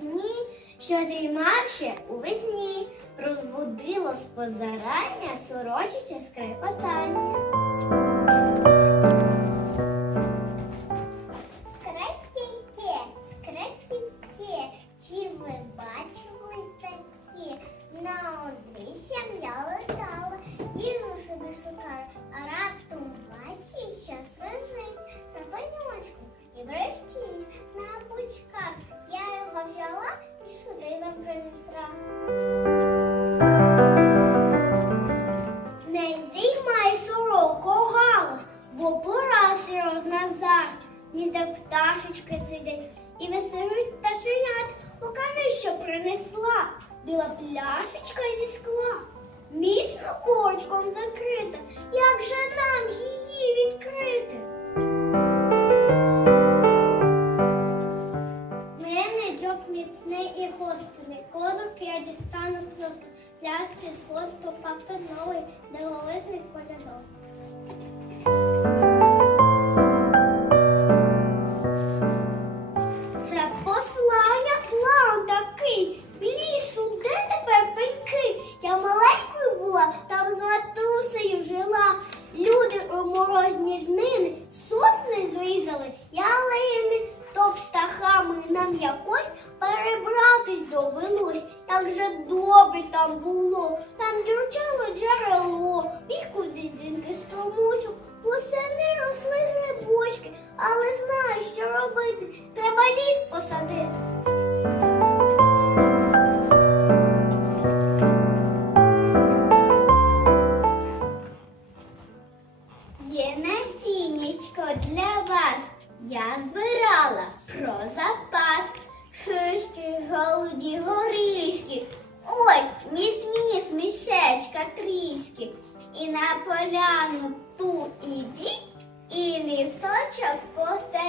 сні, що дрімав ще у весні, розбудило спозарання сорочича скрипота. Принесла. Біла пляшечка зі скла. Міцно кочком закрита. Як же нам її відкрити? Мене джоб міцний і гострий, корок я дістану просто, пляшці з хвосту папа новий, дивовижний кольоров. Морозні днини сосни зрізали, ялини, то птахами нам якось перебратись довелось. Як же добре там було, там дюрчало джерело, біг куди дзвінки струмочок, восени росли грибочки, але знаю, що робити, треба ліс посадити.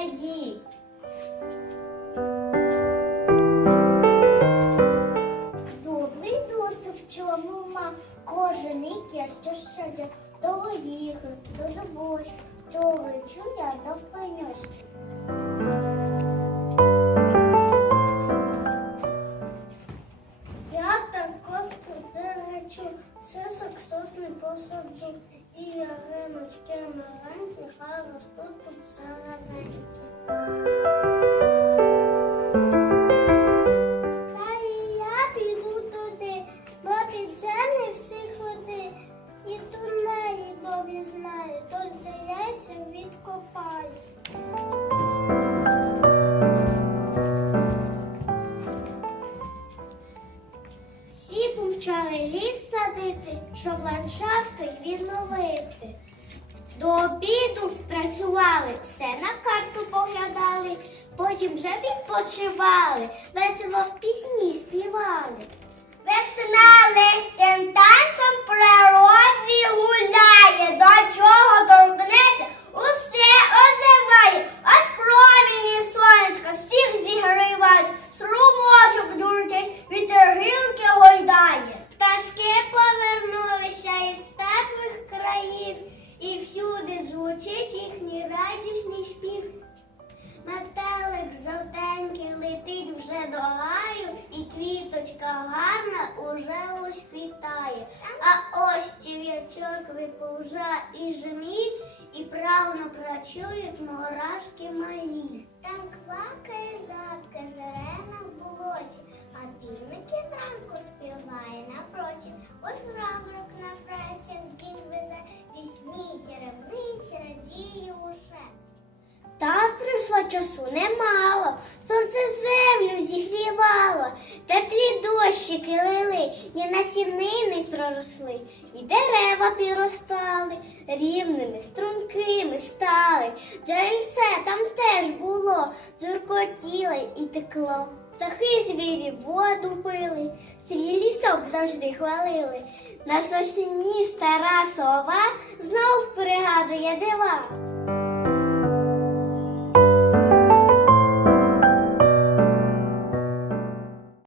Посадіть. Добрий досив чому ма кожен яке, що щодя, того їхи, то до бочки, то лечу я то пеньочки. Посаджу, і яриночки маленькі, хай ростуть тут зелененькі. Та і я піду туди, бо під землі всі ходи. І тунелі добрі знаю, то здається відкопаю. Ліс садити, щоб ландшафти відновити. До обіду працювали, все на карту поглядали, потім вже відпочивали, весело пісні співали. Весна легким танцем природі гуляє, до чого звучить їхній радісний спів. Метелик жовтенький летить вже до гаю, і квіточка гарна уже ушквітає. А ось черв'ячок виповза і жмі, і правно працюють мурашки малі. Там квакає задка зелена в Часу немало, сонце землю зігрівало, теплі дощики лили, і насінини проросли, і дерева підростали, рівними, стрункими стали. Джерельце там теж було, дзюркотіло і текло. Птахи звірі воду пили, свій лісок завжди хвалили. На сосні стара сова знов пригадує дива.